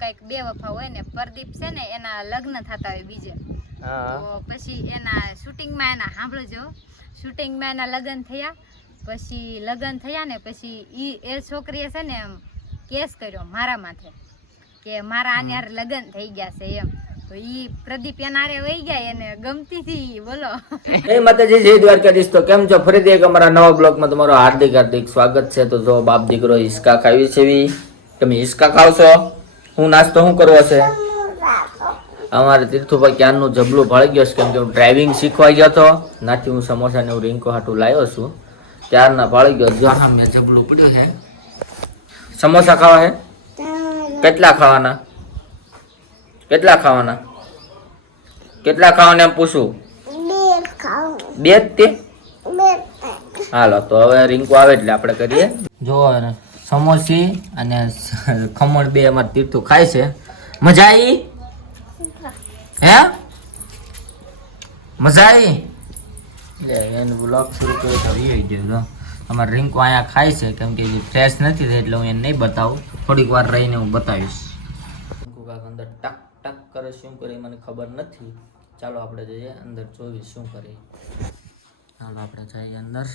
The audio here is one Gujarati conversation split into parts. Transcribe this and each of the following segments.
કંઈક બે વફા હોય ને પ્રદીપ છે ને એના લગ્ન થતા હોય બીજે. તો પછી એના શૂટિંગમાં એના સાંભળજો. શૂટિંગમાં એના લગ્ન થયા પછી લગ્ન થયા ને પછી ઈ એ છોકરીએ છે ને એમ કેસ કર્યો મારા માથે કે મારા આને લગ્ન થઈ ગયા છે એમ. તો ઈ પ્રદીપ એના હારે વહી ગયા એને ગમતી થી બોલો. એ માતાજી જય દ્વારકાધીશ. તો કેમ છો? ફરીથી એક અમારા નવા બ્લોગમાં તમારો હાર્દિક હાર્દિક સ્વાગત છે. તો જો બાપ દીકરો હિસકા ખાવી છે તમે તમે હિસકા ખાવશો હું નાસ્તો શું કરવો છે? અમારે તીર્થુભાઈ ક્યારનું જબલું ભળી ગયો છે કેમ કે હું ડ્રાઇવિંગ શીખવા ગયો હતો. નાથી હું સમોસાને હું રીંકો હાટું લાવ્યો છું. ત્યારના ભળી ગયો જો મેં જબલું પડ્યું છે. સમોસા ખાવા છે? કેટલા ખાવાના? કેટલા ખાવાના? કેટલા ખાવાના એમ પૂછું? બે જ તે? હાલો તો હવે રીંકુ આવે એટલે આપણે કરીએ. જો સમોસી અને ખમણ બે અમારે તીર્થું ખાય છે. મજા આવી હે? મજા આવી એનું બ્લોગ શરૂ કર્યો તો વી ગયો અમારે રીંકુ અહીંયા ખાય છે, કેમ કે ફ્રેશ નથી થઈ, એટલે હું એને નહીં બતાવું. થોડીક વાર રહીને હું બતાવીશ. રીંકુ અંદર ટક ટક કરે, શું કરે મને ખબર નથી. ચાલો આપણે જઈએ અંદર જોઈએ શું કરે. ચાલો આપણે જઈએ અંદર.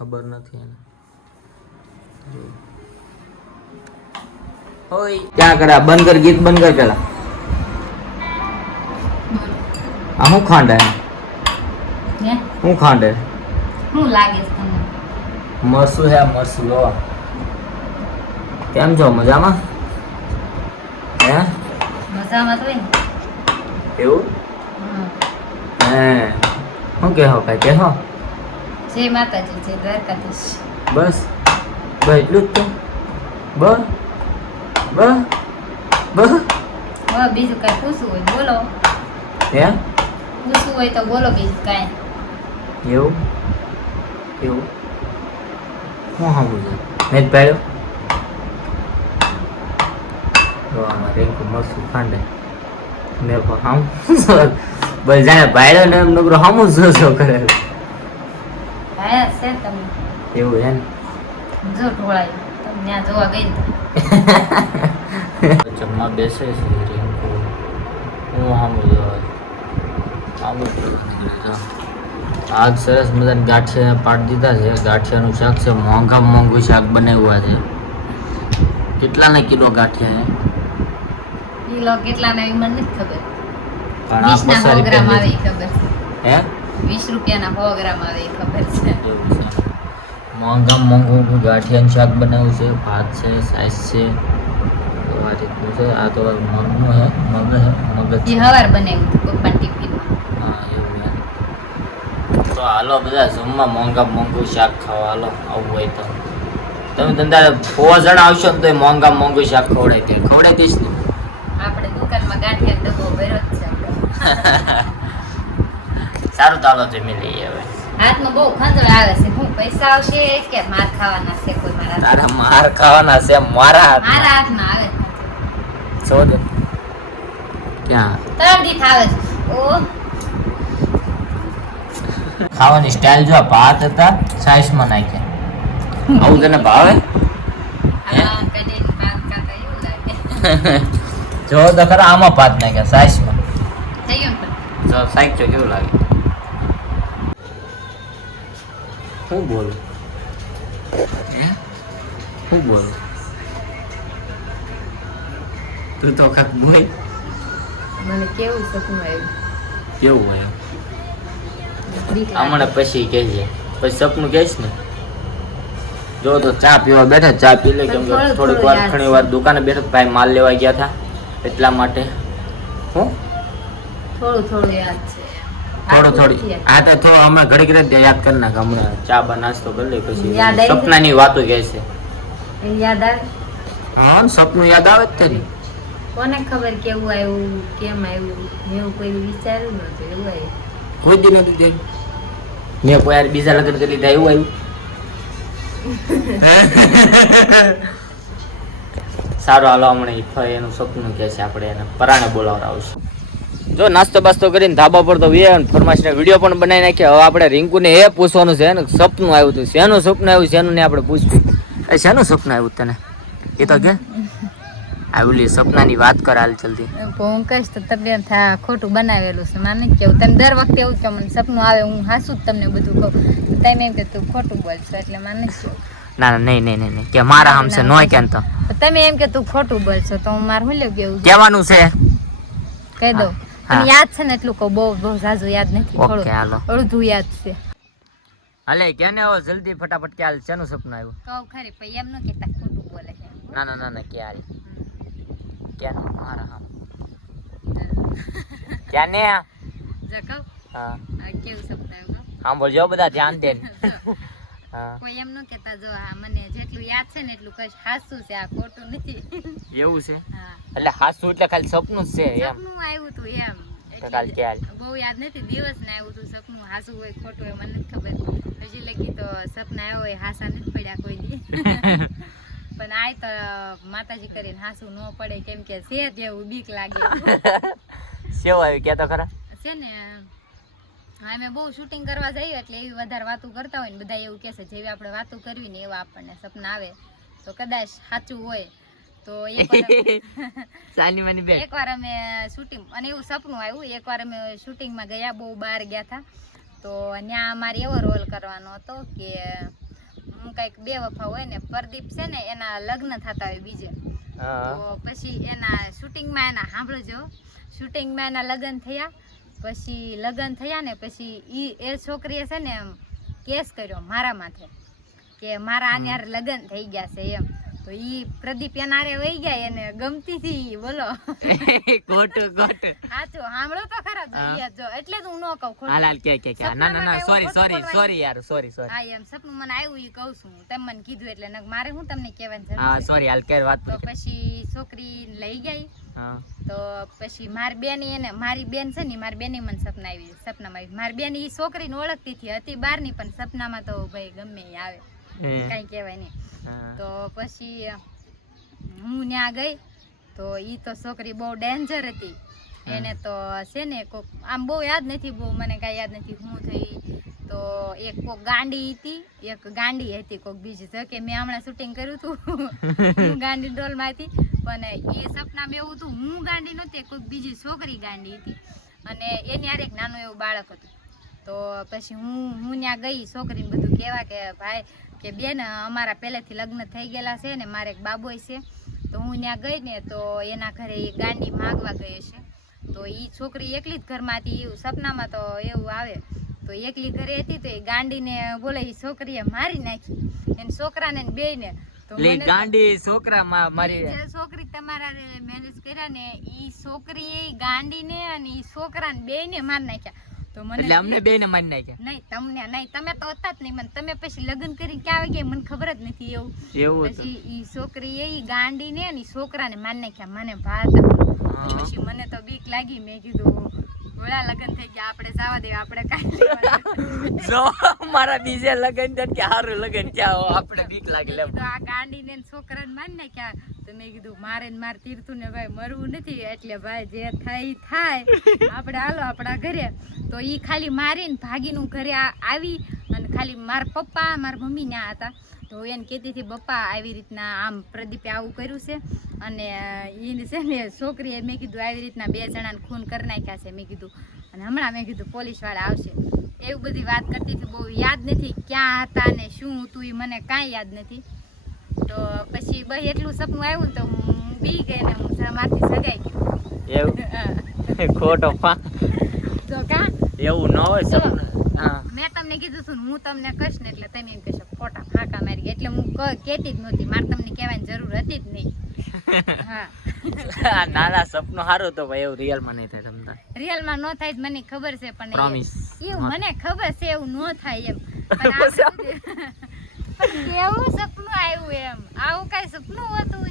ખબર નથી એને. ક્યાં કરે? આ બંધ કર ગીત બંધ કર પેલા. આ હું ખાંડ? હે? હું ખાંડ? હે લાગે તમને? મરસું હે મરસુ લો કેમ છો? મજામાં? હે? મજામાં તો એવું. હે. શું કહો કઈ કહો? જય માતાજી જય દ્વારકાધીશ બસ બસ એટલું જ તો બસ બસ બસ હવે બીજું કઈ પૂછવું હોય બોલો હે પૂછવું હોય તો બોલો બીજું કાંઈ એવું એવું શું સાંભળું છે મેં જ પાડ્યો તો આમાં રેન્કુ મસ્તું ખાંડે મેં પણ હામ બસ જાણે પાડ્યો ને એમ નકરો હામું જો જો કરે ભાયા છે તમે? એવું છે ને જો ઢોળાય. તમે ત્યાં જોવા ગઈ જમવા બેસે છે રિંકુ હું સામું જો આગ સરસ મજાની ગાંઠિયા પાટ દીધા છે. ગાંઠિયાનું શાક છે. મોંઘા મોંઘું શાક બનાવ્યું છે કેટલાના કિલો ગાંઠિયા છે? કિલો કેટલા ના મને નથી ખબર. પણ આ ના પસારી આવે. એ ખબર. હે? વીસ રૂપિયાના સો ગ્રામ આવે ખબર છે. મોંઘા મોંઘું ગાંઠિયાનું શાક બનાવ્યું છે ભાત છે સાઈઝ છે તો આ રીતનું છે. આ તો મગનું છે મગ છે. મગજ એ હવાર બનાવ્યું હતું પપ્પા ટિફિનમાં. હા એવું તો હાલો બધા જમવા મોંઘા મોંઘું શાક ખાવા. હાલો આવું હોય તો. તમે ધંધા પોવા જણા આવશો ને તો મોંઘા મોંઘું શાક ખવડાવી દે. ખવડાવી દઈશ ને. આપણે દુકાનમાં ગાંઠિયા ડબ્બો ભર્યો જ છે આપણે. સારું ચાલો જમી લઈએ હવે. હાથમાં બહુ ખંજળ આવે છે. હું પૈસા આવશે કે માર ખાવાના છે કોઈ મારા તારા માર ખાવાના છે મારા હાથમાં? મારા હાથમાં આવે છો. દે ક્યાં? ત્રણ દીઠ આવે છે. ઓ. ખાવાની સ્ટાઇલ જો ભાત હતા સાઈસમાં નાખ્યા. આવું તને ભાવે? જો તો ખરા આમાં ભાત નાખ્યા સાઈસમાં. થઈ ગયું જો સાઈક જો કેવું લાગે? હું બોલું શું હું બોલું તું તો કાંક બોલ મને કેવું સપનું આવ્યું કેવું લાગે. હમણાં પછી કહેજે પછી સપનું કહીશ ને જો તો ચા પીવા બેઠા ચા પી લે કેમ કે થોડીક વાર ઘણી વાર દુકાને બેઠા ભાઈ માલ લેવા ગયા હતા એટલા માટે હું થોડું થોડું યાદ છે થોડું થોડી. હા તો થોડું અમે ઘડી ઘડી યાદ કરી નાખ. હમણાં ચા બા નાસ્તો કરી લઈ પછી સપનાની વાતો કહે છે. યાદ આવે? હા સપનું યાદ આવે જ તે કોને ખબર કેવું આવ્યું કેમ આવ્યું? મેં કોઈ વિચાર્યું નતું એવું આવ્યું. કોઈ મેં કોઈ યાર બીજા લગ્ન કરી લીધા એવું આવ્યું. સારું હાલો હમણાં એનું સપનું કહે છે આપણે એને પરાણે બોલાવડાવશું જો નાસ્તો બાસ્તો કરીને ધાબા પર તો વે ફરમાશના વીડિયો પણ બનાવી નાખ્યા હવે આપણે રિંકુને એ પૂછવાનું છે ને સપનું આવ્યું હતું. શેનું સપનું આવ્યું શેનું ને આપણે પૂછવું એ શેનું સપનું આવ્યું તને? એ તો કે? આવલી સપનાની વાત કર હાલ જલ્દી. હું કહીશ તો તમને થા ખોટું બનાવેલું છે. મારે કેવું. તમે દર વખતે એવું કહો મને સપનું આવે હું હાસું જ તમને બધું કહું. તમે એમ કે તું ખોટું બોલશો એટલે મારે નથી કેવું. ના ના નહીં નહીં નહીં નહીં. કે મારા હમસે નો કેમ તો? તો તમે એમ કે તું ખોટું બોલશો તો હું મારે શું લેવું? કેવું કહેવાનું છે. કહી દઉં. હા. યાદ છે ને એટલું કહું બહુ બહુ ઝાઝું યાદ નથી ઓકે થોડું હાલો. અડધું યાદ છે. હાલે કેને આવો? જલ્દી ફટાફટ કે હાલ શેનું સપનું આવ્યું? કહું ખરી પછી એમ ન કહેતા ખોટું બોલે છે. ના ના ના ના કે હાલ. ક્યાં મારા હા ક્યાં ને જો કહું. હા. આ કેવું સપનું આવ્યું? સાંભળજો બધા ધ્યાન દે હા કોઈ એમ ન કેતા જો આ મને જેટલું યાદ છે ને એટલું કઈ હાસું છે આ ખોટું નથી. એવું છે? એટલે હાસું એટલે ખાલી સપનું જ છે એમ? સપનું આવ્યું તું એમ? બહુ યાદ નથી દિવસ ને આવ્યું તું સપનું હાસું હોય ખોટું હોય મને નથી ખબર. હજી લગી તો સપના આવ્યો હોય હાસા નથી પડ્યા કોઈ દી. પણ આય તો માતાજી કરીને હાસું ન પડે કેમ કે છે તેવું બીક લાગે. સેવ આવ્યું કે તો ખરા? છે ને હા અમે બહુ શૂટિંગ કરવા જઈએ એટલે એવી વધારે વાતો કરતા હોય ને બધા એવું કહેશે જેવી આપણે વાતો કરવી ને એવા આપણને સપના આવે. તો કદાચ સાચું હોય તો એક વાર એકવાર અમે શૂટિંગ અને એવું સપનું આવ્યું એકવાર અમે શૂટિંગમાં ગયા બહુ બહાર ગયા હતા. તો ત્યાં અમારે એવો રોલ કરવાનો હતો કે હું કંઈક બે વફા હોય ને પ્રદીપ છે ને એના લગ્ન થતા હોય બીજે. તો પછી એના શૂટિંગમાં એના સાંભળજો. શૂટિંગમાં એના લગ્ન થયા પછી લગ્ન થયા ને પછી ઈ એ છોકરીએ છે ને એમ કેસ કર્યો મારા માથે કે મારા આને હારે લગ્ન થઈ ગયા છે એમ. તો ઈ પ્રદીપ એનારે વહી ગયા એને ગમતી થી બોલો. ખોટું ખોટું. સાચું સાંભળો તો ખરા જોઈએ જો એટલે જ હું ન કહું ખોટું. હાલ હાલ કે કે કે. ના ના ના સોરી સોરી સોરી યાર સોરી સોરી હા એમ સપનું મને આવ્યું ઈ કહું છું. તમે મને કીધું એટલે મારે હું તમને કહેવાની જરૂર હા સોરી હાલ કે વાત તો પછી છોકરી લઈ ગઈ. તો પછી મારી બેન એને મારી બેન છે ને મારી બેની મને સપના આવી સપનામાં આવી. મારી બેન ઈ છોકરીને ઓળખતી હતી હતી બહારની પણ સપનામાં તો ભાઈ ગમે આવે. કાંઈ કહેવાય નહીં. તો પછી હું ત્યાં ગઈ તો ઈ તો છોકરી બહુ ડેન્જર હતી. એને તો છે ને કોક આમ બહુ યાદ નથી બહુ મને કાંઈ યાદ નથી હું થઈ. તો એક કોક ગાંડી હતી એક ગાંડી હતી કોક બીજી તો કે મેં હમણાં શૂટિંગ કર્યું હતું. હું ગાંડી ડોલમાં હતી. પણ એ સપનામાં એવું હતું હું ગાંડી નહોતી કોઈક બીજી છોકરી ગાંડી હતી. અને એની હારે એક નાનું એવું બાળક હતું. તો પછી હું હું ત્યાં ગઈ છોકરીને બધું કહેવા કે ભાઈ કે બેન અમારા પહેલેથી લગ્ન થઈ ગયેલા છે ને મારે એક બાબોય છે તો હું ત્યાં ગઈ ને તો એના ઘરે એ ગાંડી માગવા ગઈ છે તો એ છોકરી એકલી જ ઘરમાં હતી એવું સપનામાં તો એવું આવે. તો એકલી ઘરે હતી તો એ ગાંડીને બોલે એ છોકરીએ મારી નાખી. એને છોકરાને ને બેયને. લે મને ગાંડી છોકરા માં મારી જે છોકરી તમારા મેરેજ કર્યા ને ઈ છોકરીએ ગાંડીને અને ઈ છોકરાને બેયને મારી નાખ્યા. તો મને એટલે અમને બે ને મારી નાખ્યા. નહીં તમને નહીં તમે તો હતા જ નહીં મને તમે પછી લગ્ન કરીને ક્યાં આવી ગયા? મને ખબર જ નથી એવું. એવું પછી ઈ છોકરી ઈ ગાંડી અને છોકરા છોકરાને મારી નાખ્યા મને ભાતા પછી મને તો બીક લાગી મેં કીધું ગોળા લગન થઈ ગયા. આપણે જવા દેવા આપણે કાઈ જો મારા બીજે લગન છે કે હારું લગન ક્યાં આપણે બીક લાગે લે તો આ ગાંડીને ને છોકરાને માન ને કે તો મેં કીધું મારે ને મારે તીર્થું ને ભાઈ મરવું નથી એટલે ભાઈ જે થાય થાય આપણે હાલો આપણા ઘરે. તો ઈ ખાલી મારીને ભાગીનું ઘરે આવી અને ખાલી મારા પપ્પા મારા મમ્મી ન્યા હતા. તો એને કહેતી હતી બપ્પા આવી રીતના આમ પ્રદીપે આવું કર્યું છે. અને એને છે ને છોકરીએ મેં કીધું આવી રીતના બે જણાને ખૂન કરી નાખ્યા છે. મેં કીધું અને હમણાં મેં કીધું પોલીસવાળા આવશે. એવું બધી વાત કરતી હતી બહુ યાદ નથી ક્યાં હતા ને શું હતું એ મને કાંઈ યાદ નથી. તો પછી બસ એટલું સપનું આવ્યું તો હું બી ગઈ ને હું મારથી સગાઈ ગયું એવું? ખોટો તો કા? એવું ન હોય સપનું. મેં તમને કીધું છું હું તમને કહીશ ને એટલે તમે એમ કહેશો ખોટા ફાંકા મારી. એટલે હું કહેતી જ નહોતી. મારે તમને કહેવાની જરૂર હતી જ નહીં. હા. નાના સપનો હારો તો ભાઈ એવું રિયલમાં નહીં થાય તમને. રિયલમાં ન થાય મને ખબર છે પણ પ્રોમિસ એવું મને ખબર છે એવું ન થાય એમ. પણ કેવું સપનું આવ્યું એમ? આવું કઈ સપનું હતું?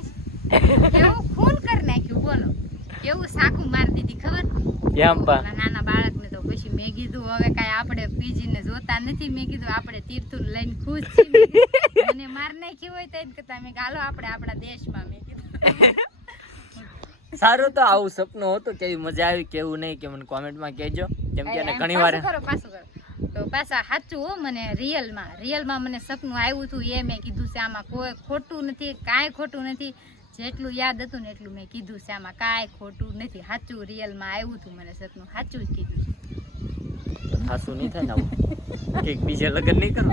કેવું ખૂન કરી નાખ્યું બોલો. કેવું સાકું મારી દીધી ખબર? કેમ પણ નાના બાળકને પછી મેં કીધું હવે કાંઈ આપણે પીજીને જોતા નથી. મેં કીધું આપણે તીર્થું લઈને ખુશ છીએ. મેં માર નાખ્યું હોય તો એમ કરતા. મેં ગાલો આપણે આપણા દેશમાં. મેં કીધું. સારું તો આવું સપનું હતું કેવી મજા આવી કેવું નહીં કે મને કોમેન્ટમાં કહેજો. કેમ કે ઘણી વાર કરો પાછું કરો તો પાછા સાચું હો મને રિયલમાં રિયલમાં મને સપનું આવ્યું હતું એ મેં કીધું છે આમાં કોઈ ખોટું નથી કાંઈ ખોટું નથી. જેટલું યાદ હતું ને એટલું મેં કીધું છે આમાં કાંઈ ખોટું નથી. સાચું રિયલમાં આવ્યું હતું મને સપનું સાચું જ કીધું. હાસું નહીં થાય ને આવું. કે બીજે લગ્ન નહીં કરો.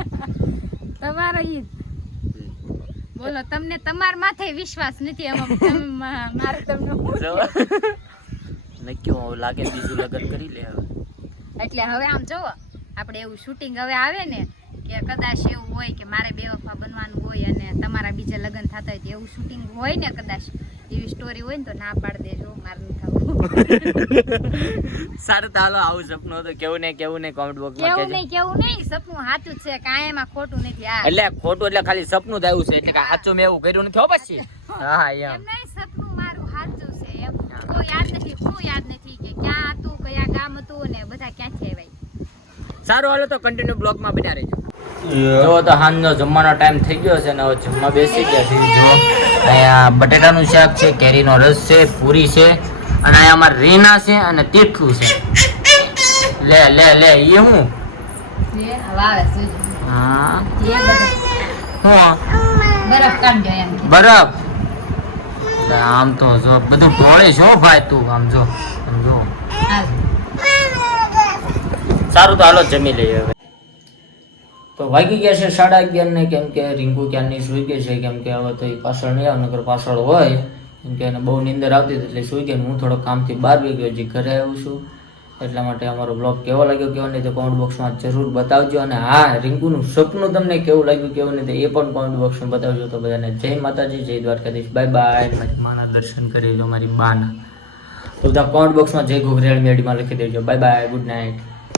તમારો ઈ બોલો તમને તમારા માથે વિશ્વાસ નથી મારે તમને નક્કી લાગે બીજું લગ્ન કરી લે હવે. એટલે હવે આમ જોવો આપણે એવું શૂટિંગ હવે આવે ને કે કદાચ એવું હોય કે મારે બેવફા બનવાનું હોય અને તમારા બીજા લગ્ન થતા હોય તો એવું શૂટિંગ હોય ને કદાચ એવી સ્ટોરી હોય ને તો ના પાડી દેજો મારે થવું. સારું તાલો આવું સપનું હતું. કેવું ને કેવું ને કોમેન્ટ બોક્સમાં કેવું નહીં કેવું નહીં સપનું સાચું છે કાંઈ એમાં ખોટું નથી આ એટલે ખોટું એટલે ખાલી સપનું જ આવ્યું છે એટલે કે સાચું મેં એવું કર્યું નથી હો પછી? હા. એમ. નહીં સપનું મારું સાચું છે એમ. કોઈ યાદ નથી હું યાદ નથી કે ક્યાં હતું કયા ગામ હતું ને બધા ક્યાંથી આવ્યા. સારું હાલો તો કન્ટિન્યુ બ્લોગમાં બન્યા રહેજો. જો તો હાંજનો જમવાનો ટાઈમ થઈ ગયો છે ને હવે જમવા બેસી ગયા છે જો અહીંયા બટેટાનું શાક છે કેરીનો રસ છે પૂરી છે અને અહીંયા અમારે રીના છે અને તીખું છે. લે લે લે એ હું. બરફ. આમ તો જો બધું ઢોળે છો ભાઈ તું આમ જો સમજો સારું તો હાલો જમી લઈએ હવે. તો વાગી ગયા છે સાડા અગિયાર ને કેમ કે રીંગુ ક્યારની સુઈ ગઈ છે કેમ કે હવે તો એ પાછળ નહીં આવે નગર પાછળ હોય. કેમ કે એને બહુ નીંદર આવતી હતી એટલે સુઈ ગઈ હું થોડો કામથી બહાર ગઈ ગયો હજી ઘરે આવ્યો છું. એટલા માટે અમારો બ્લોગ કેવો લાગ્યો કેવો નહીં તો કોમેન્ટ બોક્સમાં જરૂર બતાવજો. અને હા રિંકુનું સપનું તમને કેવું લાગ્યું કેવું નહીં તો એ પણ કોમેન્ટ બોક્સમાં બતાવજો. તો બધાને જય માતાજી જય દ્વારકાધીશ. બાય બાય મારી માના દર્શન કરી લો મારી બાના તો બધા કોમેન્ટ બોક્સમાં જય ઘોઘરેલ મેડીમાં લખી દેજો. Bye bye good night